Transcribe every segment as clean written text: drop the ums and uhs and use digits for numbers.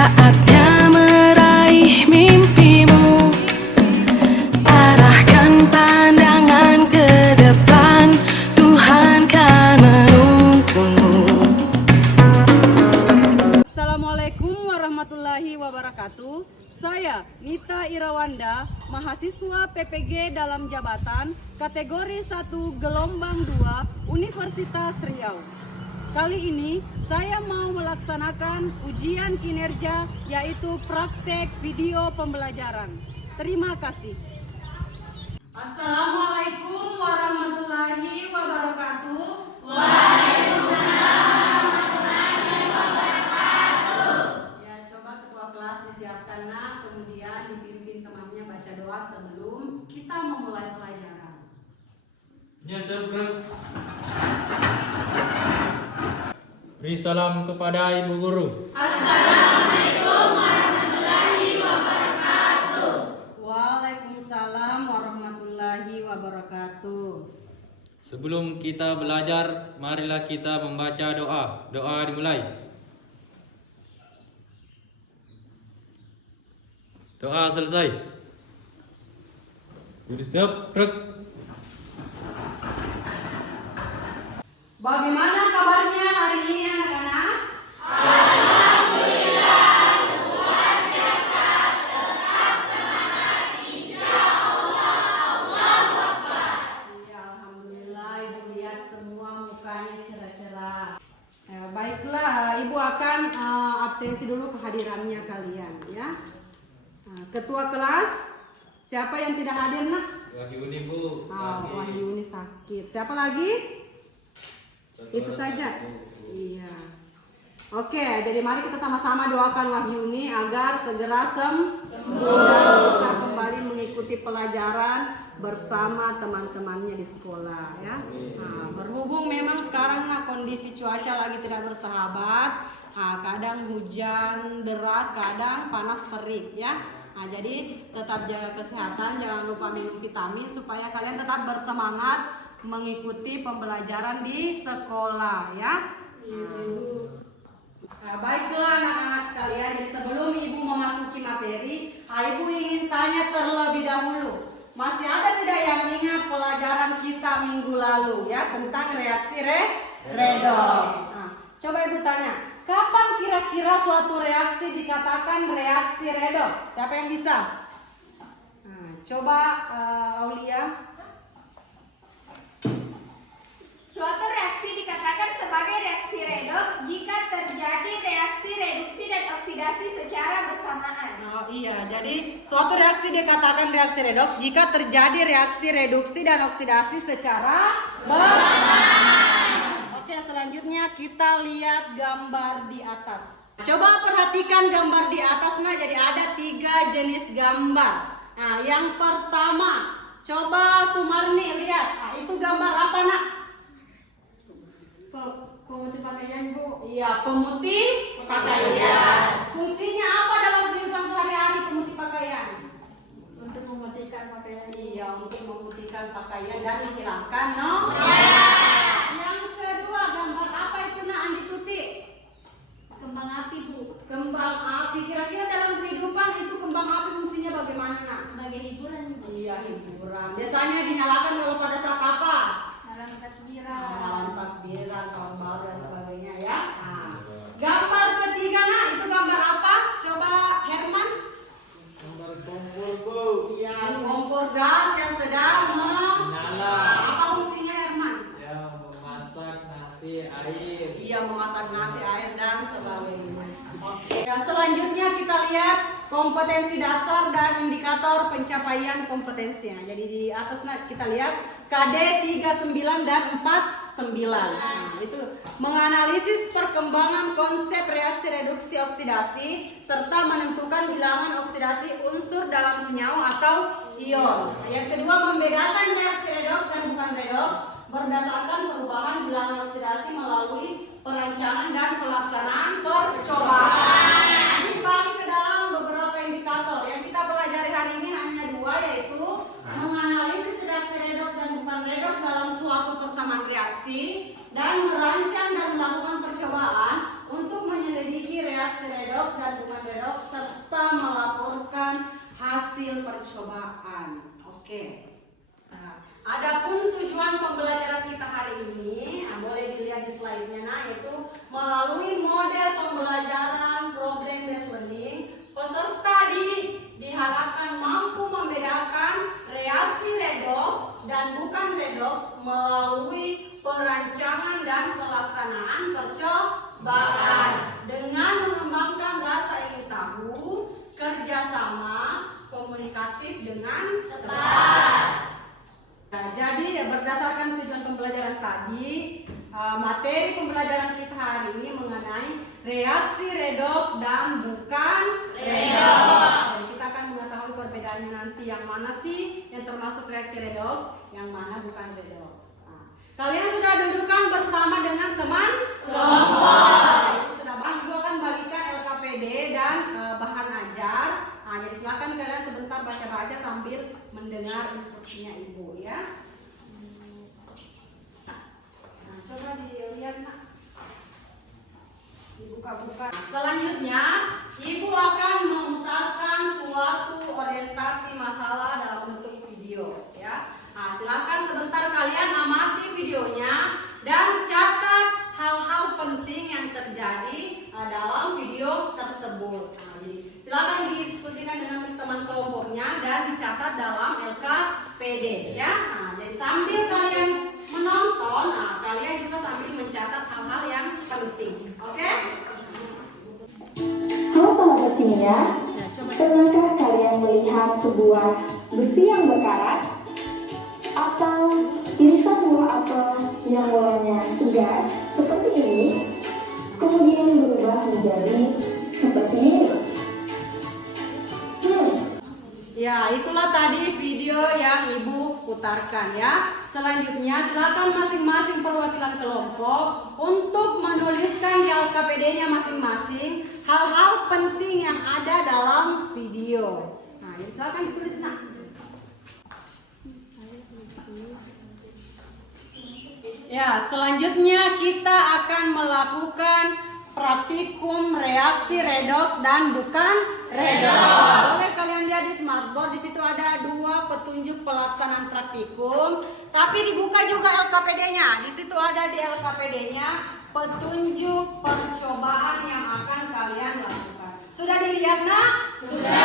Saatnya meraih mimpimu, arahkan pandangan ke depan, Tuhan kan menuntunmu. Assalamualaikum warahmatullahi wabarakatuh. Saya Nita Irawanda, mahasiswa PPG dalam jabatan kategori 1 gelombang 2 Universitas Riau. Kali ini saya mau melaksanakan ujian kinerja, yaitu praktek video pembelajaran. Terima kasih. Assalamualaikum warahmatullahi wabarakatuh. Ya, coba ketua kelas disiapkan, nak. Kemudian dipimpin temannya baca doa sebelum kita memulai pelajaran. Ya, sebrek. Beri salam kepada Ibu Guru. Assalamualaikum warahmatullahi wabarakatuh. Waalaikumsalam warahmatullahi wabarakatuh. Sebelum kita belajar, marilah kita membaca doa. Doa dimulai. Doa selesai. Beri sebrek. Bagaimana kabarnya hari ini anak-anak? Ya, alhamdulillah, Ibu lihat semua mukanya cerah-cerah. Baiklah, Ibu akan absensi dulu kehadirannya kalian, ya. Ketua kelas, siapa yang tidak hadir, nak? Wahyuni, Bu. Wahyuni sakit. Siapa lagi? Itu saja. Iya. Oke, jadi mari kita sama-sama doakan Wahyuni agar segera sembuh dan bisa kembali mengikuti pelajaran bersama teman-temannya di sekolah, ya. Nah, berhubung memang sekarang kondisi cuaca lagi tidak bersahabat, kadang hujan deras, kadang panas terik, ya. Nah, jadi tetap jaga kesehatan, jangan lupa minum vitamin supaya kalian tetap bersemangat mengikuti pembelajaran di sekolah, ya. Nah, baiklah anak-anak sekalian, jadi sebelum Ibu memasuki materi, Ibu ingin tanya terlebih dahulu, masih ada tidak yang ingat pelajaran kita minggu lalu, ya, tentang reaksi redoks? Nah, coba Ibu tanya, kapan kira-kira suatu reaksi dikatakan reaksi redoks? Siapa yang bisa? Nah, coba Aulia. Suatu reaksi dikatakan sebagai reaksi redoks jika terjadi reaksi reduksi dan oksidasi secara bersamaan. Oh iya, jadi suatu reaksi dikatakan reaksi redoks jika terjadi reaksi reduksi dan oksidasi secara bersamaan. Oke, selanjutnya kita lihat gambar di atas. Coba perhatikan gambar di atas, nah, jadi ada 3 jenis gambar. Nah, yang pertama, coba Sumarni lihat. Nah, itu gambar apa, nak? Pemutih pakaian, Bu. Iya, pemutih pakaian. Fungsinya apa dalam kehidupan sehari-hari pemutih pakaian? Untuk memutihkan pakaian. Iya, untuk memutihkan pakaian dan menghilangkan noda. Yang kedua, gambar apa itu, nak, Andi Tuti? Kembang api, Bu. Kembang api. Kira-kira dalam kehidupan itu kembang api fungsinya bagaimana, nak? Sebagai hiburan, Bu. Iya, hiburan. Biasanya dinyalakan kalau pada saat apa? Dalam takbiran. Malam takbiran, tahun baru dan sebagainya, ya. Nah, gambar ketiga, nak, itu gambar apa? Coba Herman. Gambar kompor, Bu. Iya, kompor gas yang sedang Menyala. apa fungsinya, Herman? Ya, memasak nasi, air. Iya, memasak nasi, air dan sebagainya. Oke. Ya, selanjutnya kita lihat kompetensi dasar dan indikator pencapaian kompetensinya. Jadi di atas kita lihat KD 39 dan 49. Nah, itu menganalisis perkembangan konsep reaksi reduksi oksidasi serta menentukan bilangan oksidasi unsur dalam senyawa atau ion. Yang kedua, membedakan reaksi redoks dan bukan redoks berdasarkan perubahan bilangan oksidasi melalui perancangan dan pelaksanaan percobaan. Ini dibagi ke dalam beberapa indikator. Yang kita pelajari hari ini hanya 2, yaitu menganalisis reaksi redoks dan bukan redoks dalam suatu persamaan reaksi dan merancang dan melakukan percobaan untuk menyelidiki reaksi redoks redoks dan bukan redoks serta melaporkan hasil percobaan. Oke. Nah, adapun tujuan pembelajaran kita hari ini, boleh dilihat di slide-nya, yaitu melalui model pembelajaran problem based learning, peserta didik diharapkan mampu membedakan reaksi redoks dan bukan redoks melalui perancangan dan pelaksanaan percobaan dengan mengembangkan rasa ingin tahu, kerjasama, komunikatif dengan tepat. Nah, jadi berdasarkan tujuan pembelajaran tadi, materi pembelajaran kita hari ini mengenai reaksi redoks dan bukan redoks. Kita akan mengetahui perbedaannya nanti, yang mana sih yang termasuk reaksi redoks, yang mana bukan redoks. Nah, kalian sudah dudukkan bersama dengan teman kelompok. Sudah Ibu akan bagikan LKPD dan bahan ajar. Nah, jadi silakan kalian sebentar baca-baca sambil mendengar instruksinya Ibu ya. Nah, coba dilihat nak. Dibuka-buka. Selanjutnya, Ibu akan memutarkan suatu orientasi masalah dalam bentuk video ya. Nah, silakan sebentar kalian amati videonya dan catat hal-hal penting yang terjadi dalam video tersebut. Nah, jadi silakan didiskusikan dengan teman kelompoknya dan dicatat dalam LKPD ya. Nah, jadi sambil kalian menonton, kalian juga sambil mencatat hal-hal yang penting. Oke? Halo sahabat kimia, pernahkah kalian melihat sebuah besi yang berkarat? Atau irisan buah apel yang warnanya segar seperti ini, kemudian berubah menjadi seperti ini? Ya, itulah tadi video yang Ibu putarkan ya. Selanjutnya silakan masing-masing perwakilan kelompok untuk menuliskan di LKPD-nya masing-masing hal-hal penting yang ada dalam video. Nah, jadi silakan ditulis nak. Ya, selanjutnya kita akan melakukan praktikum reaksi redoks dan bukan redoks. Boleh kalian lihat di smartboard, di situ ada 2 petunjuk pelaksanaan praktikum. Tapi dibuka juga LKPD-nya. Di situ ada di LKPD-nya petunjuk percobaan yang akan kalian lakukan. Sudah dilihat nak? Sudah.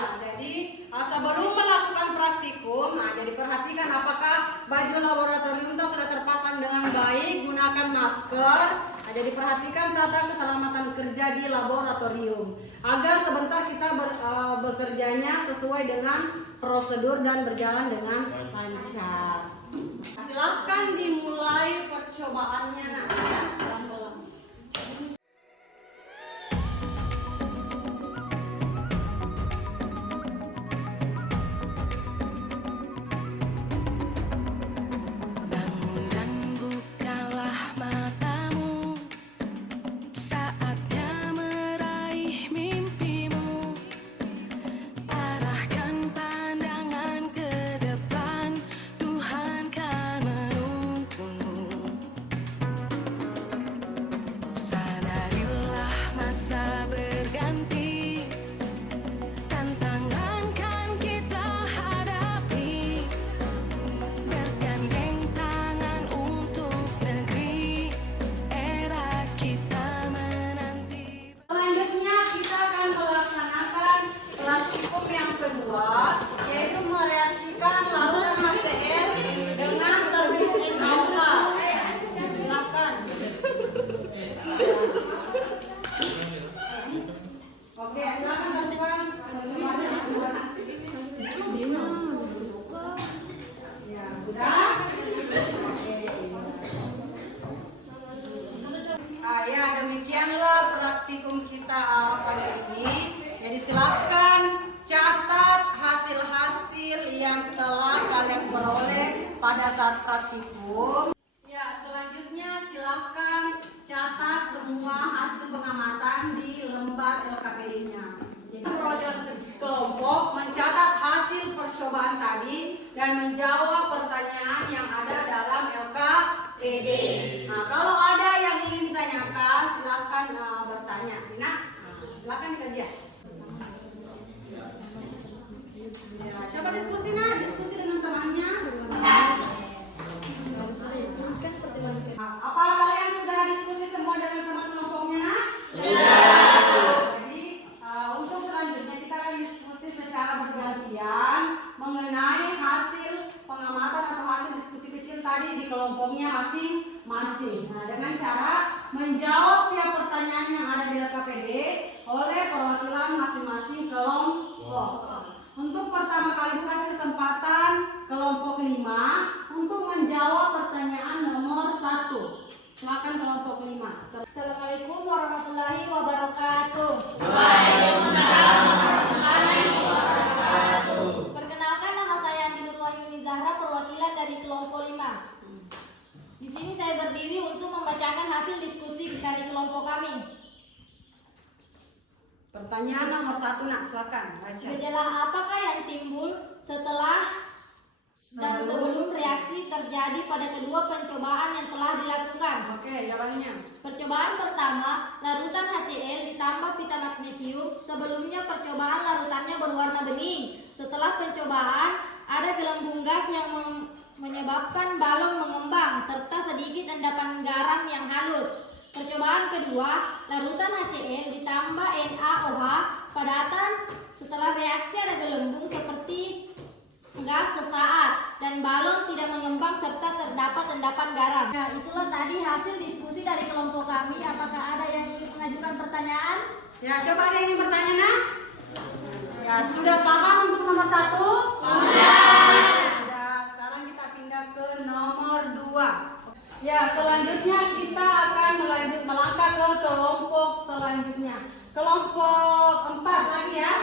Nah, jadi sebelum melakukan praktikum, jadi perhatikan apakah baju laboratorium itu sudah terpasang dengan baik, gunakan masker. Jadi perhatikan tata keselamatan kerja di laboratorium agar sebentar kita bekerjanya sesuai dengan prosedur dan berjalan dengan lancar. Silakan dimulai percobaannya nanti ya. Pelan-pelan. Bangun dan bukalah matamu, saatnya meraih mimpimu. Arahkan pandangan ke depan, Tuhan kan menuntunmu. Sadarilah masa berganti, tantangan kan kita hadapi. Bergandeng tangan untuk negeri, era kita menanti. Selanjutnya kita akan melaksanakan praktikum yang kedua, yaitu mereaksikan larutan HCl dengan serbuk NaOH. Silakan. Oke, silakan lakukan. Ya, sudah. Ya, demikianlah praktikum kita pagi ini. Jadi silakan catat hasil-hasil yang telah kalian peroleh pada saat praktikum. Ya, selanjutnya silakan catat semua hasil pengamatan di lembar LKPD-nya. Jadi perwakilan kelompok mencatat hasil percobaan tadi dan menjawab pertanyaan yang ada dalam LKPD. Nah, kalau ada yang ingin ditanyakan, silakan bertanya. Nah, silakan dikaji. Ya, coba diskusi diskusi dengan temannya. Apa kalian sudah diskusi semua dengan teman kelompoknya? Jadi untuk selanjutnya kita akan diskusi secara bergantian mengenai hasil pengamatan atau hasil diskusi kecil tadi di kelompoknya masing-masing. Nah, dengan cara menjawab tiap pertanyaan yang ada di LKPD oleh perwakilan masing-masing kelompok. Untuk pertama kali dikasih kesempatan kelompok 5 untuk menjawab pertanyaan nomor 1. Silakan kelompok 5. Assalamualaikum warahmatullahi wabarakatuh. Waalaikumsalam warahmatullahi wabarakatuh. Perkenalkan, nama saya Andi Nurwahyuni Zahra, perwakilan dari kelompok 5. Di sini saya berdiri untuk membacakan hasil diskusi dari kelompok kami. Pertanyaan nomor 1, nak, silakan baca. Gejala apakah yang timbul setelah dan sebelum reaksi terjadi pada kedua pencobaan yang telah dilakukan? Oke, jawabannya. Percobaan pertama, larutan HCl ditambah pita magnesium. Sebelumnya percobaan larutannya berwarna bening. Setelah pencobaan, ada gelembung gas yang menyebabkan balon mengembang serta sedikit endapan garam yang halus. Percobaan kedua, larutan HCl ditambah NaOH padatan. Setelah reaksi ada gelembung seperti gas sesaat dan balon tidak mengembang serta terdapat endapan garam. Nah, itulah tadi hasil diskusi dari kelompok kami. Apakah ada yang ingin mengajukan pertanyaan? Ya, coba ada yang ingin bertanya, nak? Ya, sudah paham untuk nomor 1? Sudah. Sekarang kita pindah ke nomor 2. Ya, selanjutnya kita akan melangkah ke kelompok selanjutnya. Kelompok 4 lagi ya.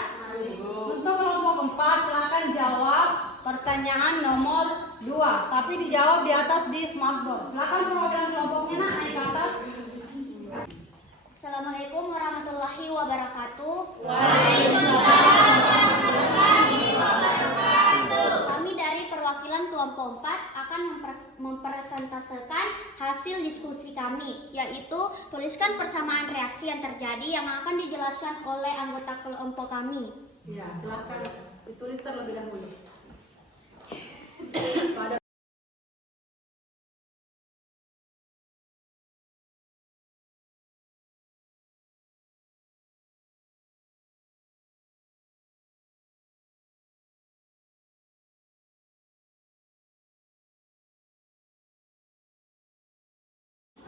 Untuk kelompok 4 silakan jawab pertanyaan nomor 2. Tapi dijawab di atas di smartboard. Silakan perwakilan kelompoknya, nak, naik ke atas. Assalamualaikum warahmatullahi wabarakatuh. Waalaikumsalam warahmatullahi wabarakatuh. Kami dari perwakilan kelompok 4 akan mempresentasikan hasil diskusi kami, yaitu tuliskan persamaan reaksi yang terjadi yang akan dijelaskan oleh anggota kelompok kami. Ya, silakan ditulis terlebih dahulu.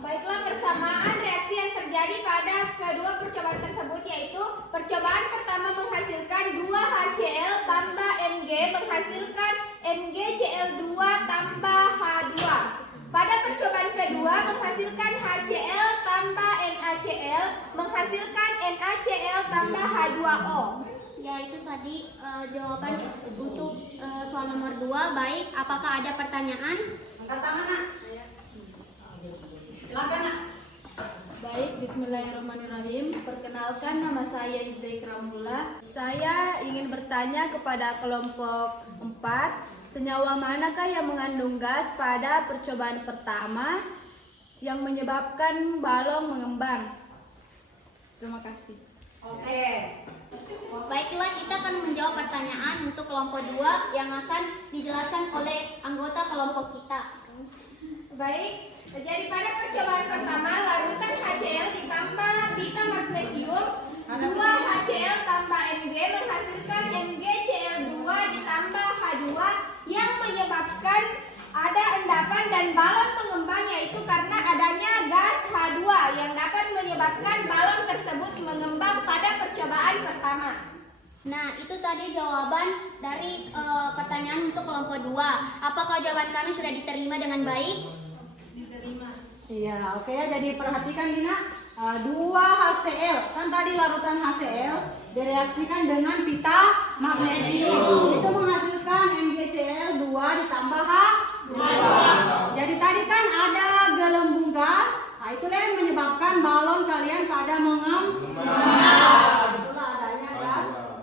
Baiklah, persamaan reaksi yang terjadi pada kedua percobaan tersebut yaitu percobaan pertama menghasilkan 2 HCl tambah Mg menghasilkan MgCl2 tambah H2. Pada percobaan kedua menghasilkan HCl tambah NaCl menghasilkan NaCl tambah H2O. Ya, itu tadi jawaban untuk soal nomor 2. Baik, apakah ada pertanyaan? Angkat tangan, nak. Silakan, nak. Baik, bismillahirrahmanirrahim. Perkenalkan, nama saya Izaikra Mula. Saya ingin bertanya kepada kelompok 4, senyawa manakah yang mengandung gas pada percobaan pertama yang menyebabkan balon mengembang? Terima kasih. Oke. Baiklah, kita akan menjawab pertanyaan untuk kelompok 2 yang akan dijelaskan oleh anggota kelompok kita. Baik, jadi pada percobaan pertama larutan HCl ditambah beta magnesium 2 HCl tambah Mg menghasilkan MgCl2 ditambah H2 yang menyebabkan ada endapan dan balon mengembang, yaitu karena adanya gas H2 yang dapat menyebabkan balon tersebut mengembang pada percobaan pertama. Nah, itu tadi jawaban dari pertanyaan untuk kelompok 2. Apakah jawaban kami sudah diterima dengan baik? Iya, oke ya. Jadi perhatikan, Dina. 2 HCl, kan tadi larutan HCl direaksikan dengan pita magnesium. Itu menghasilkan MgCl2 ditambah H2. Jadi tadi kan ada gelembung gas. Nah, itulah yang menyebabkan balon kalian pada mengembang. Itulah adanya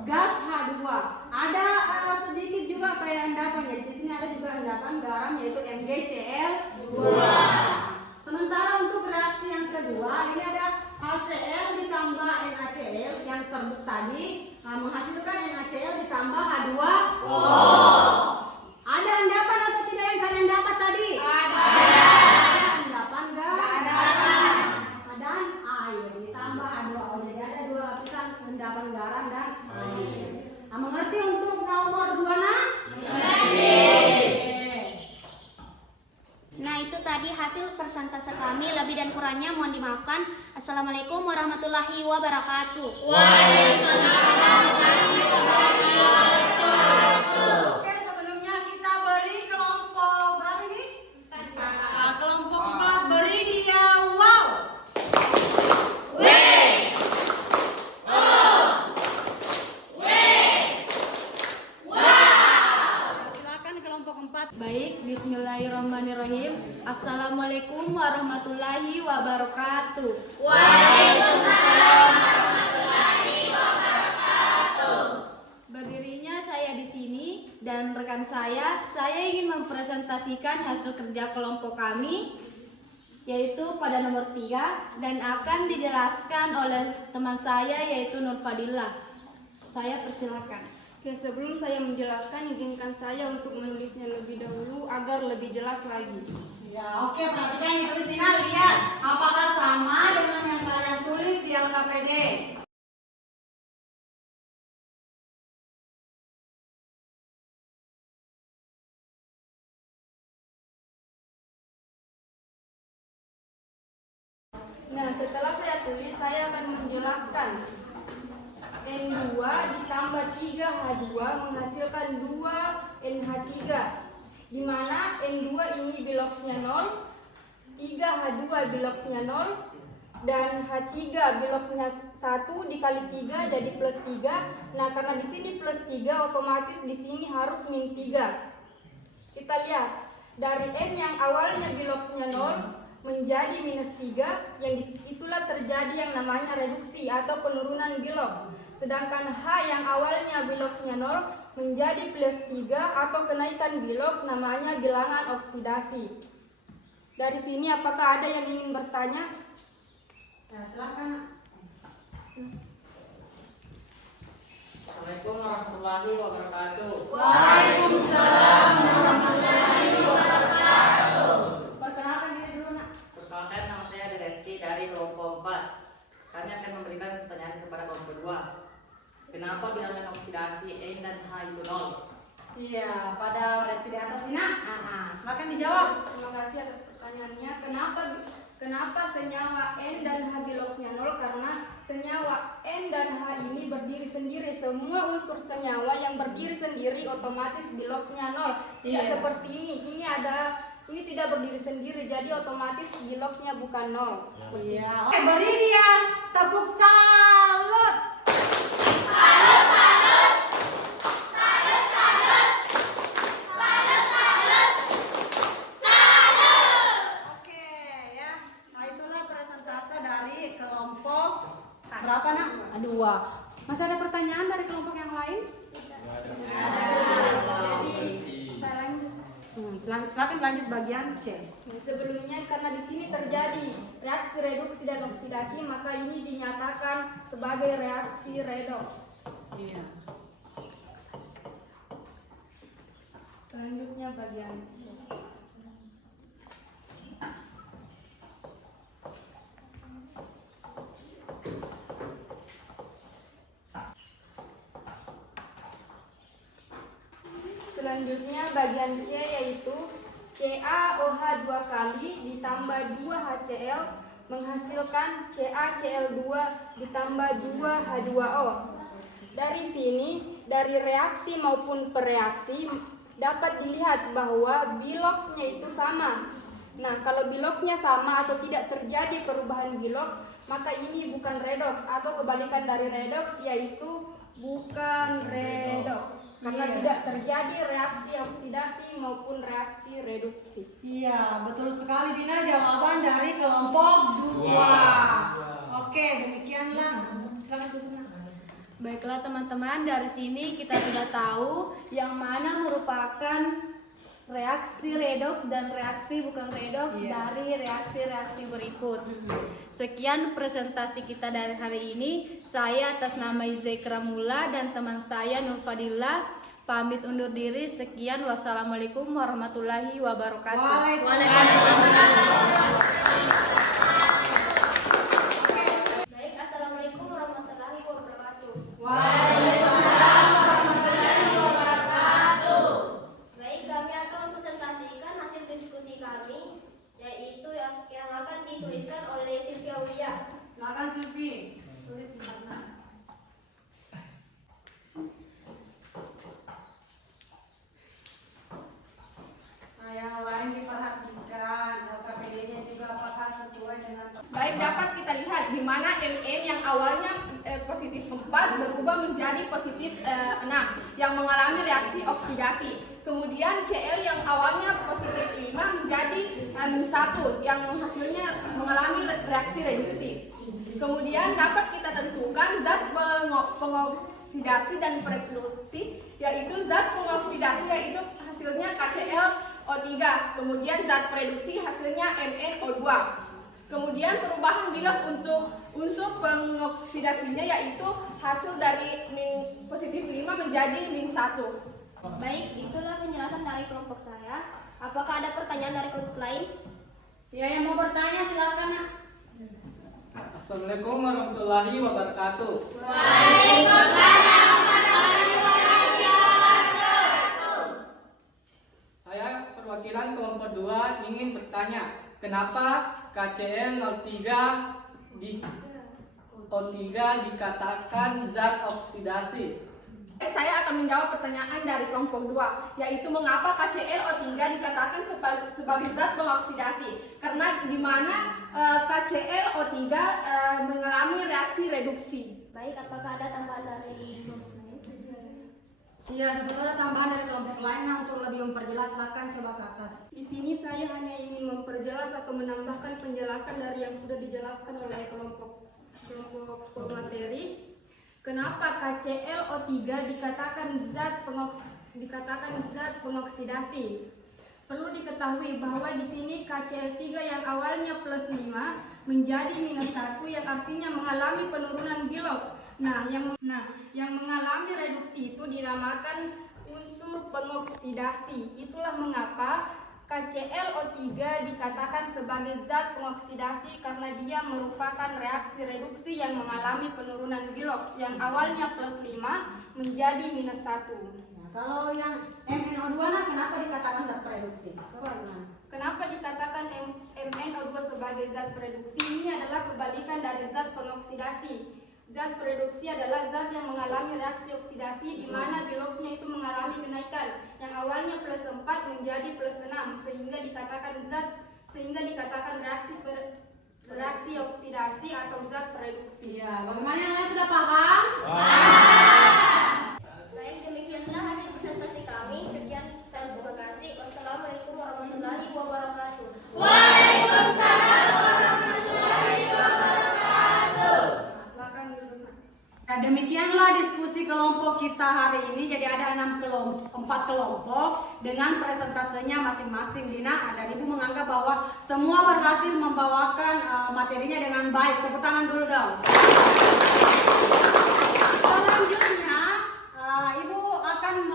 gas H2. Ada sedikit juga kayak endapan. Jadi di sini ada juga endapan garam yaitu MgCl2. Sementara untuk reaksi yang kedua, ini ada HCl ditambah NaCl yang tersebut tadi menghasilkan NaCl ditambah H2O. Ada endapan atau tidak yang kalian dapat tadi? Ada. Endapan enggak? Ada. Dan air ditambah H2O. Jadi ada dua lapisan endapan garam dan air. Mengerti untuk nomor 2 nah? Nah, itu tadi hasil persentase kami. Lebih dan kurangnya mohon dimaafkan. Assalamualaikum warahmatullahi wabarakatuh. Oke, sebelumnya kita beri kelompok berapa ini? Kelompok 4 beri dia wow. Silakan kelompok 4. Baik, bismillahirrahmanirrahim. Assalamualaikum warahmatullahi wabarakatuh. Berdirinya saya di sini dan rekan saya ingin mempresentasikan hasil kerja kelompok kami yaitu pada nomor 3 dan akan dijelaskan oleh teman saya yaitu Nur Fadillah. Saya persilakan. Oke, sebelum saya menjelaskan, izinkan saya untuk menulisnya lebih dahulu agar lebih jelas lagi. Ya, oke, perhatikan yang tulis Dina, lihat apakah sama dengan yang kalian tulis di LKPD. Nah, setelah saya tulis, saya akan menjelaskan. N2 ditambah 3H2 menghasilkan 2NH3, di mana N2 ini biloksnya 0, 3H2 biloksnya 0, dan H3 biloksnya 1 dikali 3 jadi plus 3. Nah, karena di sini plus 3, otomatis di sini harus min 3. Kita lihat, dari N yang awalnya biloksnya 0 menjadi minus 3, itulah terjadi yang namanya reduksi atau penurunan biloks. Sedangkan H yang awalnya biloksnya 0 menjadi plus 3 atau kenaikan biloks, namanya bilangan oksidasi. Dari sini apakah ada yang ingin bertanya? Ya, silakan. Assalamualaikum warahmatullahi wabarakatuh. Waalaikumsalam warahmatullahi wabarakatuh. Perkenalkan diri dulu, Nak. Perkenalkan, nama saya Reski dari kelompok 4. Kami akan memberikan pertanyaan kepada kelompok 2. Kenapa bilangan oksidasi N dan H itu 0? Iya, pada reaksi di atas Dina. Silakan dijawab. Terima kasih atas pertanyaannya. Kenapa senyawa N dan H biloksnya 0? Karena senyawa N dan H ini berdiri sendiri. Semua unsur senyawa yang berdiri sendiri otomatis biloksnya 0. Tidak seperti ini. Ini tidak berdiri sendiri, jadi otomatis biloksnya bukan 0. Iya. Oke, beri dia tepuk salut. Oke, ya. Nah, itulah presentase dari kelompok berapa, Nak? 2. Masih ada pertanyaan dari kelompok yang lain? Jadi saya lanjut. Silakan lanjut bagian C. Sebelumnya karena di sini terjadi reaksi reduksi dan oksidasi, maka ini dinyatakan sebagai reaksi redoks. Iya. Selanjutnya bagian C. Selanjutnya bagian C yaitu CaOH 2 kali ditambah 2HCl menghasilkan CaCl2 ditambah 2H2O. Dari sini, dari reaksi maupun pereaksi dapat dilihat bahwa biloksnya itu sama. Nah, kalau biloksnya sama atau tidak terjadi perubahan biloks, maka ini bukan redoks atau kebalikan dari redoks yaitu bukan redoks karena tidak terjadi reaksi oksidasi maupun reaksi reduksi. Iya, betul sekali Dina, jawaban dari kelompok 2. Oke, demikianlah. Silakan tutup. Baiklah teman-teman, dari sini kita sudah tahu yang mana merupakan reaksi redoks dan reaksi bukan redoks dari reaksi-reaksi berikut. Sekian presentasi kita dari hari ini. Saya atas nama Izekra Mula dan teman saya Nur Fadillah pamit undur diri. Sekian, wassalamualaikum warahmatullahi wabarakatuh. Baik, assalamualaikum warahmatullahi wabarakatuh. Baik, kami akan mempresentasikan hasil diskusi kami, yaitu yang akan dituliskan oleh Sylvia Aulia. Silakan Silvi, tulis di mana? Nah, yang lain diperhatikan LKPD-nya juga apakah sesuai dengan. Baik, dapat kita lihat di mana MN yang awalnya positif 4 berubah menjadi positif 6 yang mengalami reaksi oksidasi. Kemudian Cl yang awalnya positif 5 menjadi -1 yang hasilnya mengalami reaksi reduksi. Kemudian dapat kita tentukan zat pengoksidasi dan pereduksi, yaitu zat pengoksidasi yaitu hasilnya KClO3, kemudian zat pereduksi hasilnya MnO2. Kemudian perubahan bilas untuk unsur pengoksidasinya yaitu hasil dari positif 5 menjadi -1. Baik, itulah penjelasan dari kelompok saya. Apakah ada pertanyaan dari kelompok lain? Ya, yang mau bertanya silakan, Nak. Assalamualaikum warahmatullahi wabarakatuh. Waalaikumsalam warahmatullahi wabarakatuh. Saya perwakilan kelompok 2 ingin bertanya, kenapa KCl03 dikatakan zat oksidasi? Saya akan menjawab pertanyaan dari kelompok 2, yaitu mengapa KClO3 dikatakan sebagai zat pengoksidasi. Karena di mana KClO3 mengalami reaksi reduksi. Baik, apakah ada tambahan dari kelompok lain? Iya, sebetulnya tambahan dari kelompok lain. Nah, untuk lebih memperjelas silakan coba ke atas. Di sini saya hanya ingin memperjelas atau menambahkan penjelasan dari yang sudah dijelaskan oleh kelompok pemateri. Kenapa KClO3 dikatakan zat pengoksidasi? Perlu diketahui bahwa di sini KCl3 yang awalnya +5 menjadi -1 yang artinya mengalami penurunan biloks. Nah, yang mengalami reduksi itu dinamakan unsur pengoksidasi. Itulah mengapa KClO3 dikatakan sebagai zat pengoksidasi karena dia merupakan reaksi reduksi yang mengalami penurunan biloks yang awalnya +5 menjadi -1. Nah, kalau yang MnO2 nah, kenapa dikatakan zat pereduksi? Coba gimana? Kenapa dikatakan MnO2 sebagai zat pereduksi? Ini adalah kebalikan dari zat pengoksidasi. Zat pereduksi adalah zat yang mengalami reaksi oksidasi di mana biloksnya itu mengalami kenaikan yang awalnya +4 menjadi +6 sehingga dikatakan reaksi oksidasi atau zat pereduksi. Ya, bagaimana yang lain sudah paham? Baik, demikianlah hasil presentasi kami. Sekian, terima kasih. Wassalamualaikum warahmatullahi wabarakatuh. Waalaikumsalam warahmatullahi wabarakatuh. Nah, demikianlah diskusi kelompok kita hari ini. Jadi ada 4 kelompok dengan presentasenya masing-masing. Dina dan Ibu menganggap bahwa semua berhasil membawakan materinya dengan baik. Tepuk tangan dulu dong. Selanjutnya Ibu akan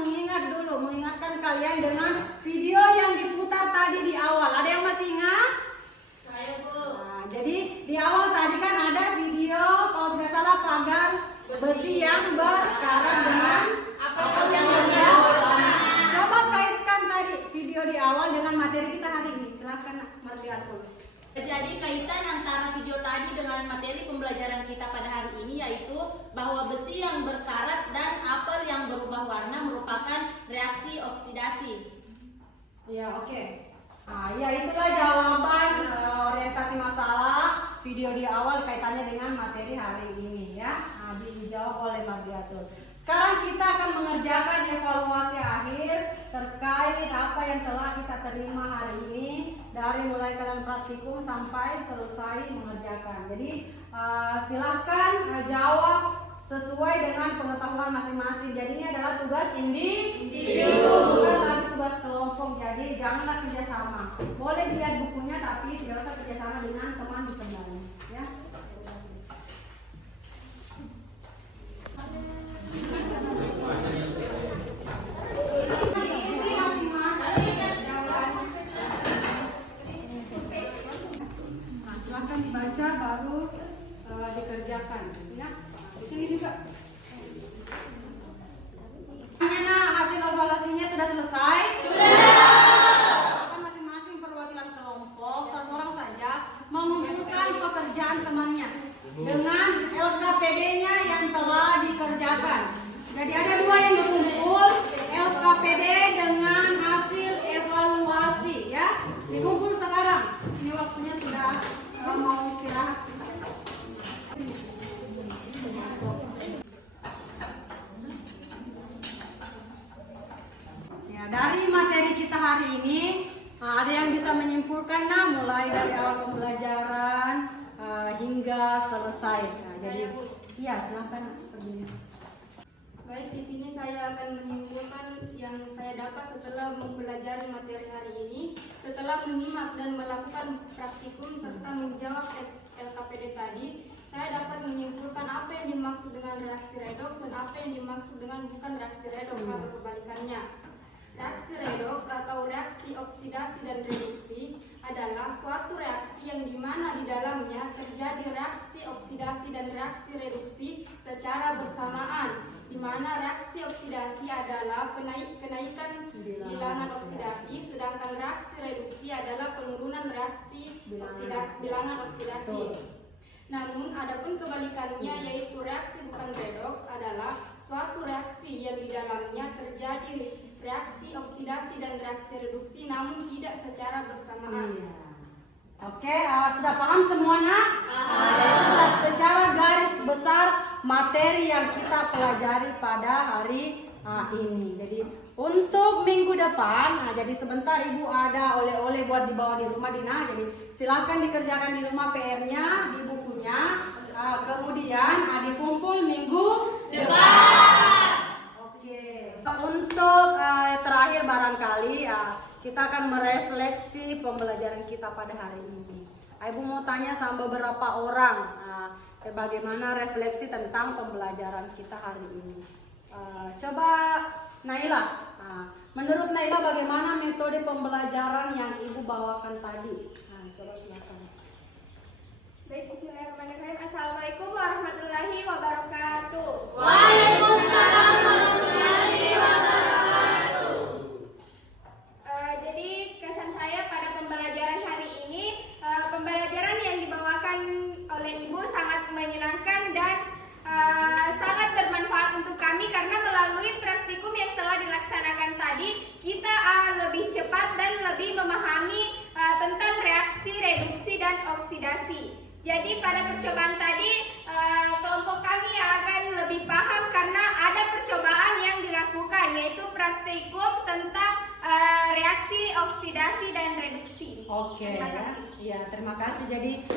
mengingatkan kalian dengan video yang diputar tadi di awal. Ada yang masih ingat? Saya, Bu. Nah, jadi di awal tadi kan ada video kalau tidak salah pagar besi yang berkarat dengan apel yang berwarna. Coba kaitkan tadi video di awal dengan materi kita hari ini. Silakan Mardiatul. Jadi kaitan antara video tadi dengan materi pembelajaran kita pada hari ini yaitu bahwa besi yang berkarat dan apel yang berubah warna merupakan reaksi oksidasi. Ya, oke. Nah, ya itulah jawaban orientasi masalah video di awal kaitannya dengan materi hari ini ya. Nah, dijawab oleh Mardiatul. Sekarang kita akan mengerjakan evaluasi akhir terkait apa yang telah kita terima hari ini dari mulai kalian praktikum sampai selesai mengerjakan. Jadi silahkan jawab sesuai dengan pengetahuan masing-masing. Jadi ini adalah tugas individu. tugas kelompok, jadi janganlah kerjasama. Boleh dilihat bukunya, tapi tidak usah kerjasama dengan teman di sebelahnya. Ya. Isi masing-masing. Nah, silakan dibaca baru dikerjakan. Ya. Di sini juga. Hasil evaluasinya sudah selesai? Silakan masing-masing perwakilan kelompok, satu orang saja mengumpulkan pekerjaan temannya dengan LKPD-nya yang telah dikerjakan. Jadi ada dua yang dikumpul, LKPD dengan hasil evaluasi, ya. Dikumpul sekarang. Ini waktunya sudah mau istirahat. Dari materi kita hari ini, ada yang bisa menyimpulkan mulai dari awal pembelajaran hingga selesai. Nah, jadi, iya silakan. Baik, di sini saya akan menyimpulkan yang saya dapat setelah mempelajari materi hari ini. Setelah menyimak dan melakukan praktikum serta menjawab LKPD tadi, saya dapat menyimpulkan apa yang dimaksud dengan reaksi redoks dan apa yang dimaksud dengan bukan reaksi redoks atau kebalikannya. Reaksi redoks atau reaksi oksidasi dan reduksi adalah suatu reaksi yang dimana di dalamnya terjadi reaksi oksidasi dan reaksi reduksi secara bersamaan, di mana reaksi oksidasi adalah kenaikan bilangan oksidasi, sedangkan reaksi reduksi adalah penurunan reaksi oksidasi, bilangan oksidasi. Namun, adapun kebalikannya yaitu reaksi bukan redoks adalah suatu reaksi yang di dalamnya terjadi reaksi oksidasi dan reaksi reduksi namun tidak secara bersamaan. Oke, sudah paham semua nak? Secara garis besar materi yang kita pelajari pada hari ini. Jadi untuk minggu depan, jadi sebentar ibu ada oleh-oleh buat dibawa di rumah Dina. Jadi silakan dikerjakan di rumah PR-nya, di bukunya. Kemudian dikumpul minggu depan. Oke. Untuk terakhir barangkali kita akan merefleksi pembelajaran kita pada hari ini. Ibu mau tanya sama beberapa orang bagaimana refleksi tentang pembelajaran kita hari ini. Coba Naila, menurut Naila bagaimana metode pembelajaran yang ibu bawakan tadi? Coba silakan. Baik, bismillahirrahmanirrahim. Assalamualaikum warahmatullahi wabarakatuh. Waalaikumsalam warahmatullahi wabarakatuh. Jadi kesan saya pada pembelajaran hari ini, pembelajaran yang dibawakan oleh ibu sangat menyenangkan dan sangat bermanfaat untuk kami karena melalui praktikum yang telah dilaksanakan tadi kita lebih cepat dan lebih memahami tentang reaksi reduksi dan oksidasi. Jadi pada percobaan tadi kelompok kami akan lebih paham karena ada percobaan yang dilakukan yaitu praktikum tentang reaksi oksidasi dan reduksi. Oke, ya terima kasih. Jadi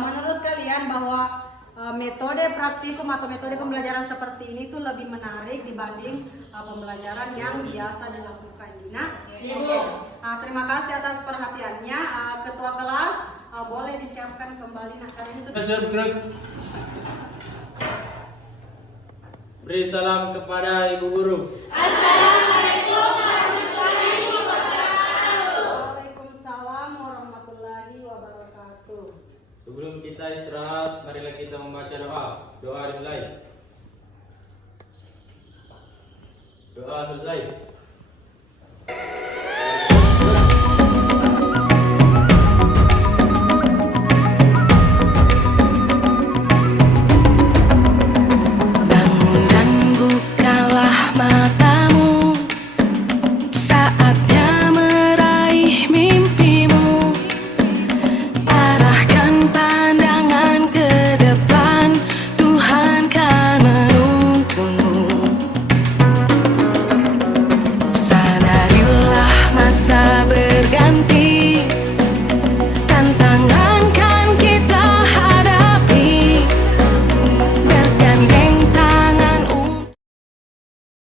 menurut kalian bahwa metode praktikum atau metode pembelajaran seperti ini tuh lebih menarik dibanding pembelajaran yang biasa dilakukan, Dina? Iya. Terima kasih atas perhatiannya. Ketua kelas boleh disiapkan kembali karena ini sudah. Beri salam kepada Ibu Guru. Assalamualaikum warahmatullahi wabarakatuh. Waalaikumsalam warahmatullahi wabarakatuh. Sebelum kita istirahat, marilah kita membaca doa. Doa dimulai. Doa selesai.